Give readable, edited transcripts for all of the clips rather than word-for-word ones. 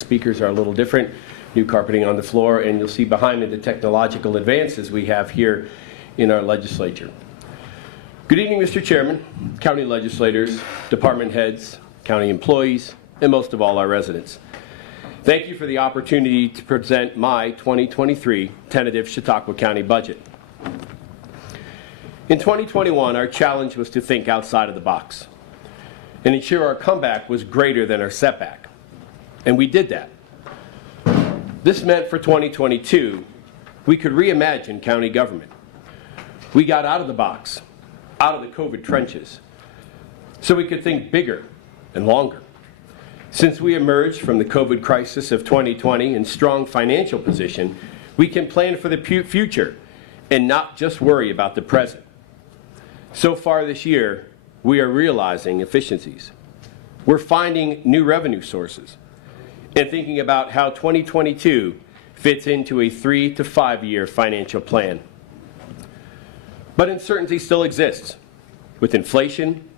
Speakers are a little different, new carpeting on the floor, and you'll see behind me the technological advances we have here in our legislature. Good evening, Mr. Chairman, county legislators, department heads, county employees, and most of all, our residents. Thank you for the opportunity to present my 2023 tentative Chautauqua County budget. In 2021, our challenge was to think outside of the box and ensure our comeback was greater than our setback. And we did that. This meant for 2022, we could reimagine county government. We got out of the box, out of the COVID trenches, so we could think bigger and longer. Since we emerged from the COVID crisis of 2020 in strong financial position, we can plan for the future and not just worry about the present. So far this year, we are realizing efficiencies. We're finding new revenue sources and thinking about how 2022 fits into a 3 to 5 year financial plan. But uncertainty still exists with inflation,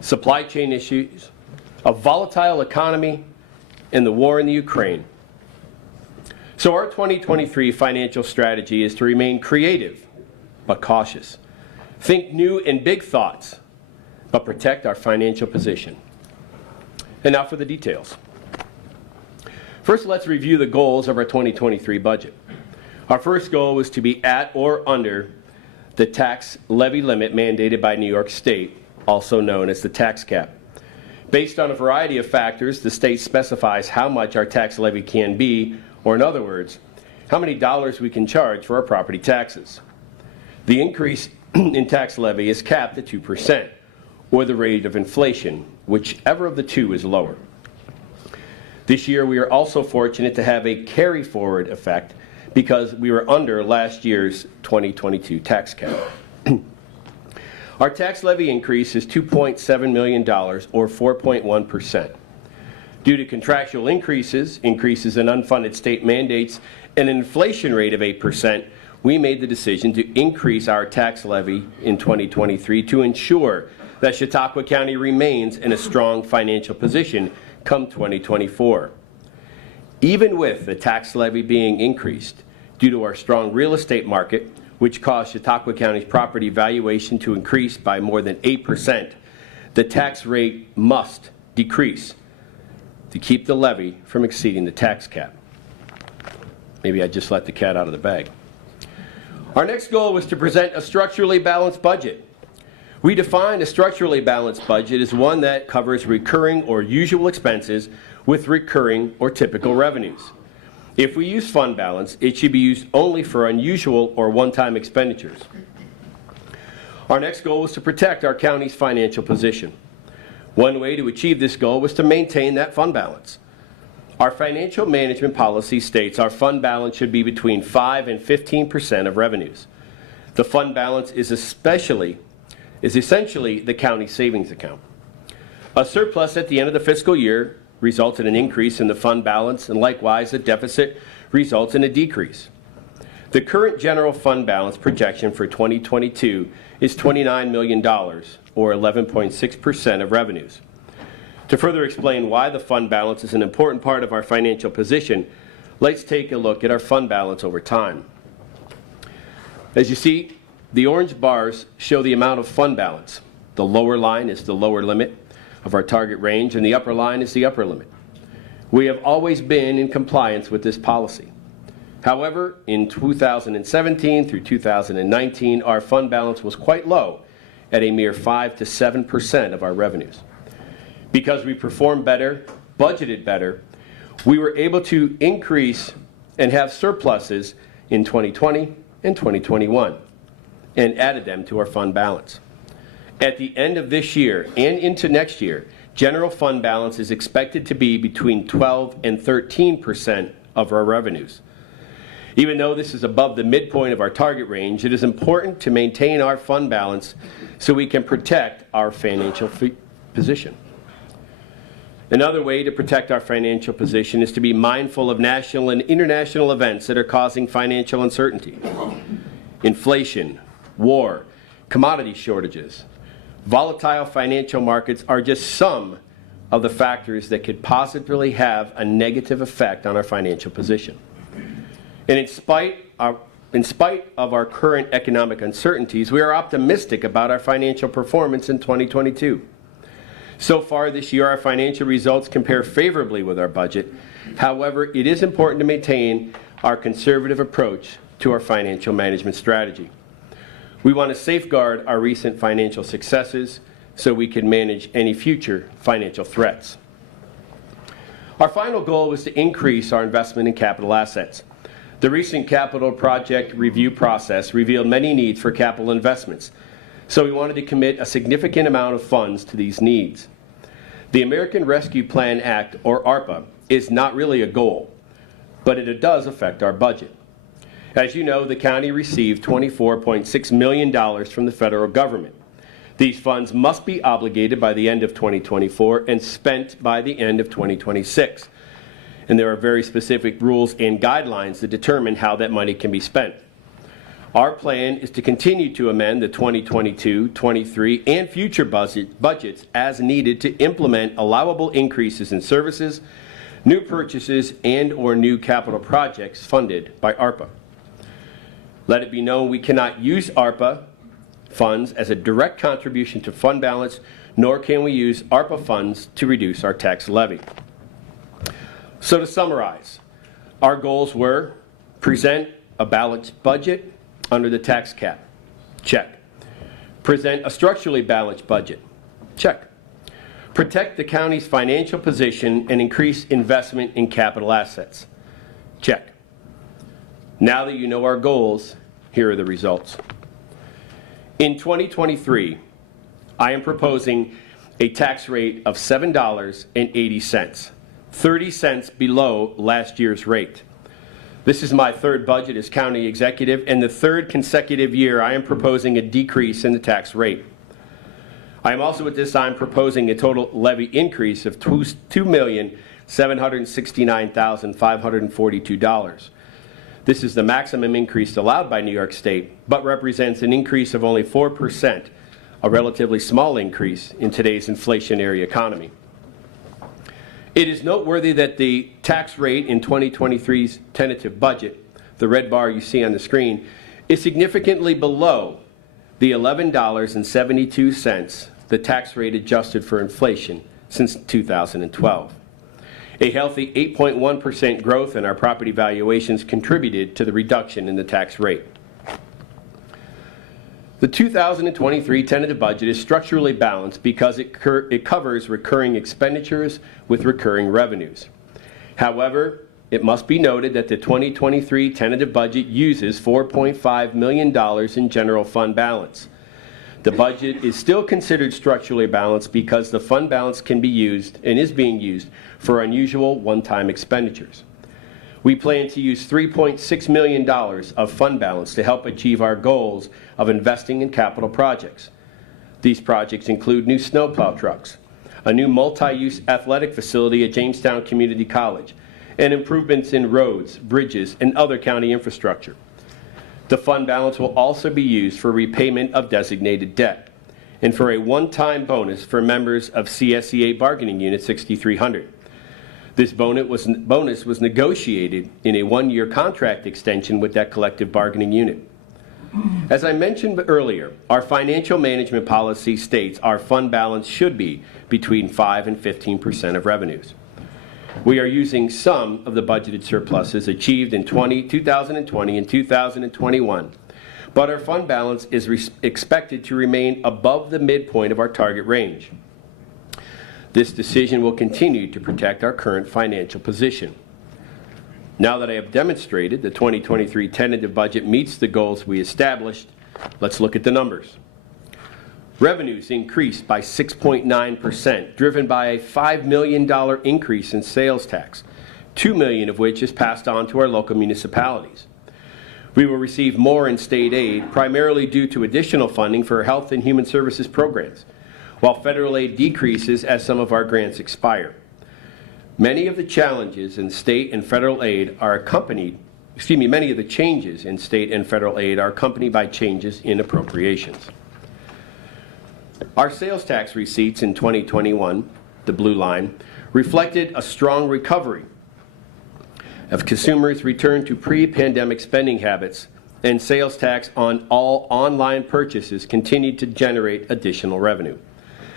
supply chain issues, a volatile economy, and the war in the Ukraine. So our 2023 financial strategy is to remain creative but cautious. Think new and big thoughts, but protect our financial position. And now for the details. First, let's review the goals of our 2023 budget. Our first goal was to be at or under the tax levy limit mandated by New York State, also known as the tax cap. Based on a variety of factors, the state specifies how much our tax levy can be, or in other words, how many dollars we can charge for our property taxes. The increase in tax levy is capped at 2%, or the rate of inflation, whichever of the two is lower. This year, we are also fortunate to have a carry-forward effect because we were under last year's 2022 tax cap. Our tax levy increase is $2.7 million, or 4.1%. Due to contractual increases in unfunded state mandates, and an inflation rate of 8%, we made the decision to increase our tax levy in 2023 to ensure that Chautauqua County remains in a strong financial position come 2024. Even with the tax levy being increased due to our strong real estate market, which caused Chautauqua County's property valuation to increase by more than 8%, the tax rate must decrease to keep the levy from exceeding the tax cap. Maybe I just let the cat out of the bag. Our next goal was to present a structurally balanced budget. We define a structurally balanced budget as one that covers recurring or usual expenses with recurring or typical revenues. If we use fund balance, it should be used only for unusual or one-time expenditures. Our next goal was to protect our county's financial position. One way to achieve this goal was to maintain that fund balance. Our financial management policy states our fund balance should be between 5 and 15% of revenues. The fund balance is essentially the county savings account. A surplus at the end of the fiscal year results in an increase in the fund balance, and likewise a deficit results in a decrease. The current general fund balance projection for 2022 is $29 million, or 11.6% of revenues. To further explain why the fund balance is an important part of our financial position, let's take a look at our fund balance over time. As you see, the orange bars show the amount of fund balance. The lower line is the lower limit of our target range, and the upper line is the upper limit. We have always been in compliance with this policy. However, in 2017 through 2019, our fund balance was quite low at a mere 5 to 7% of our revenues. Because we performed better, budgeted better, we were able to increase and have surpluses in 2020 and 2021. And added them to our fund balance. At the end of this year and into next year, general fund balance is expected to be between 12 and 13% of our revenues. Even though this is above the midpoint of our target range, it is important to maintain our fund balance so we can protect our financial position. Another way to protect our financial position is to be mindful of national and international events that are causing financial uncertainty. Inflation, war, commodity shortages, volatile financial markets are just some of the factors that could possibly have a negative effect on our financial position. And in spite of our current economic uncertainties, we are optimistic about our financial performance in 2022. So far this year, our financial results compare favorably with our budget. However, it is important to maintain our conservative approach to our financial management strategy. We want to safeguard our recent financial successes so we can manage any future financial threats. Our final goal was to increase our investment in capital assets. The recent capital project review process revealed many needs for capital investments, so we wanted to commit a significant amount of funds to these needs. The American Rescue Plan Act, or ARPA, is not really a goal, but it does affect our budget. As you know, the county received $24.6 million from the federal government. These funds must be obligated by the end of 2024 and spent by the end of 2026. And there are very specific rules and guidelines that determine how that money can be spent. Our plan is to continue to amend the 2022, 23, and future budgets as needed to implement allowable increases in services, new purchases, and/or new capital projects funded by ARPA. Let it be known we cannot use ARPA funds as a direct contribution to fund balance, nor can we use ARPA funds to reduce our tax levy. So to summarize, our goals were present a balanced budget under the tax cap, check. Present a structurally balanced budget, check. Protect the county's financial position and increase investment in capital assets, check. Now that you know our goals, here are the results. In 2023, I am proposing a tax rate of $7.80, 30 cents below last year's rate. This is my third budget as county executive, and the third consecutive year I am proposing a decrease in the tax rate. I am also at this time proposing a total levy increase of $2,769,542. This is the maximum increase allowed by New York State, but represents an increase of only 4%, a relatively small increase in today's inflationary economy. It is noteworthy that the tax rate in 2023's tentative budget, the red bar you see on the screen, is significantly below the $11.72, the tax rate adjusted for inflation since 2012. A healthy 8.1% growth in our property valuations contributed to the reduction in the tax rate. The 2023 tentative budget is structurally balanced because it covers recurring expenditures with recurring revenues. However, it must be noted that the 2023 tentative budget uses $4.5 million in general fund balance. The budget is still considered structurally balanced because the fund balance can be used and is being used for unusual one-time expenditures. We plan to use $3.6 million of fund balance to help achieve our goals of investing in capital projects. These projects include new snowplow trucks, a new multi-use athletic facility at Jamestown Community College, and improvements in roads, bridges, and other county infrastructure. The fund balance will also be used for repayment of designated debt and for a one-time bonus for members of CSEA Bargaining Unit 6300. This bonus was negotiated in a one-year contract extension with that collective bargaining unit. As I mentioned earlier, our financial management policy states our fund balance should be between 5 and 15% of revenues. We are using some of the budgeted surpluses achieved in 2020 and 2021, but our fund balance is expected to remain above the midpoint of our target range. This decision will continue to protect our current financial position. Now that I have demonstrated the 2023 tentative budget meets the goals we established, let's look at the numbers. Revenues increased by 6.9%, driven by a $5 million increase in sales tax, $2 million of which is passed on to our local municipalities. We will receive more in state aid, primarily due to additional funding for health and human services programs, while federal aid decreases as some of our grants expire. Many of the challenges in state and federal aid are accompanied, many of the changes in state and federal aid are accompanied by changes in appropriations. Our sales tax receipts in 2021 the blue line, reflected a strong recovery of consumers' return to pre-pandemic spending habits, and sales tax on all online purchases continued to generate additional revenue.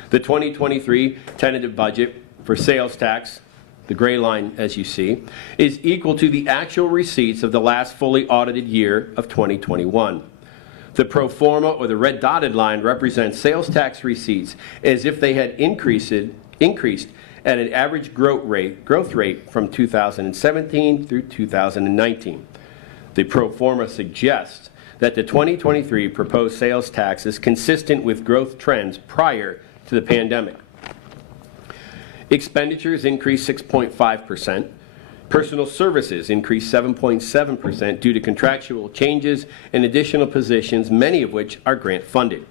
The 2023 tentative budget for sales tax, the gray line as you see, is equal to the actual receipts of the last fully audited year of 2021. The pro forma, or the red dotted line, represents sales tax receipts as if they had increased at an average growth rate from 2017 through 2019. The pro forma suggests that the 2023 proposed sales tax is consistent with growth trends prior to the pandemic. Expenditures increased 6.5%. Personal services increased 7.7% due to contractual changes and additional positions, many of which are grant funded.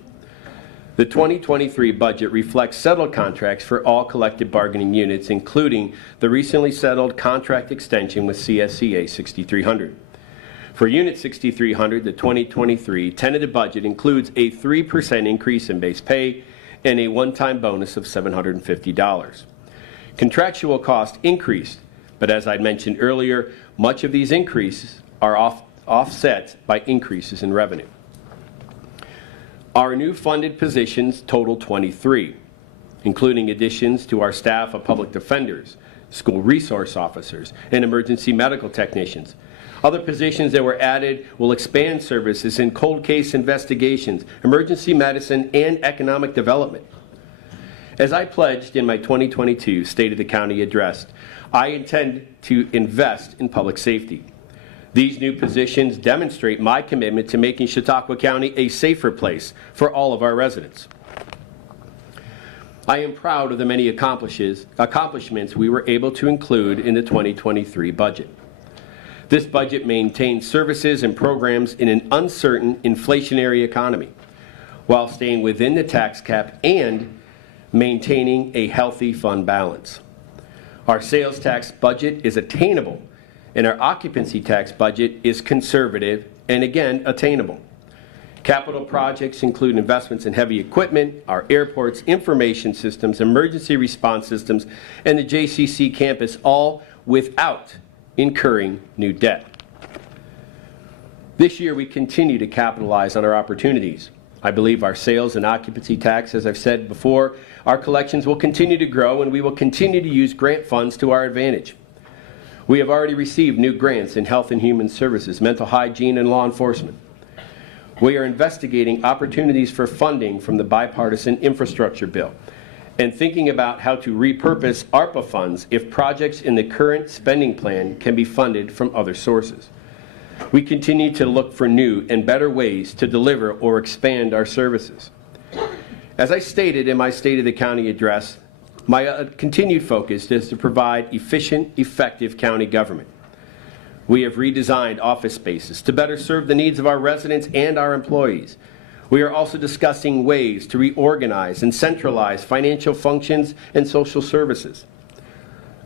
The 2023 budget reflects settled contracts for all collective bargaining units, including the recently settled contract extension with CSCA 6300. For Unit 6300, the 2023 tentative budget includes a 3% increase in base pay and a one-time bonus of $750. Contractual costs increased, but as I mentioned earlier, much of these increases are offset by increases in revenue. Our new funded positions total 23, including additions to our staff of public defenders, school resource officers, and emergency medical technicians. Other positions that were added will expand services in cold case investigations, emergency medicine, and economic development. As I pledged in my 2022 State of the County address, I intend to invest in public safety. These new positions demonstrate my commitment to making Chautauqua County a safer place for all of our residents. I am proud of the many accomplishments we were able to include in the 2023 budget. This budget maintains services and programs in an uncertain inflationary economy, while staying within the tax cap and maintaining a healthy fund balance. Our sales tax budget is attainable, and our occupancy tax budget is conservative and, again, attainable. Capital projects include investments in heavy equipment, our airports, information systems, emergency response systems, and the JCC campus, all without incurring new debt. This year, we continue to capitalize on our opportunities. I believe our sales and occupancy tax, as I've said before, our collections will continue to grow, and we will continue to use grant funds to our advantage. We have already received new grants in health and human services, mental hygiene, and law enforcement. We are investigating opportunities for funding from the bipartisan infrastructure bill and thinking about how to repurpose ARPA funds if projects in the current spending plan can be funded from other sources. We continue to look for new and better ways to deliver or expand our services. As I stated in my State of the County address, my continued focus is to provide efficient, effective county government. We have redesigned office spaces to better serve the needs of our residents and our employees. We are also discussing ways to reorganize and centralize financial functions and social services.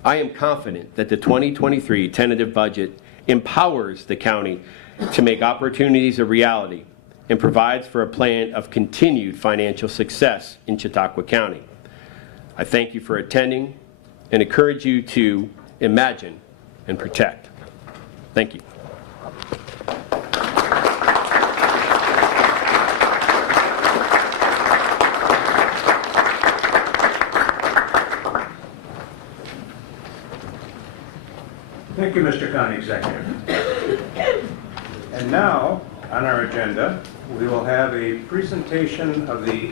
I am confident that the 2023 tentative budget empowers the county to make opportunities a reality and provides for a plan of continued financial success in Chautauqua County. I thank you for attending and encourage you to imagine and protect. Thank you. Thank you, Mr. County Executive. And now, on our agenda, we will have a presentation of the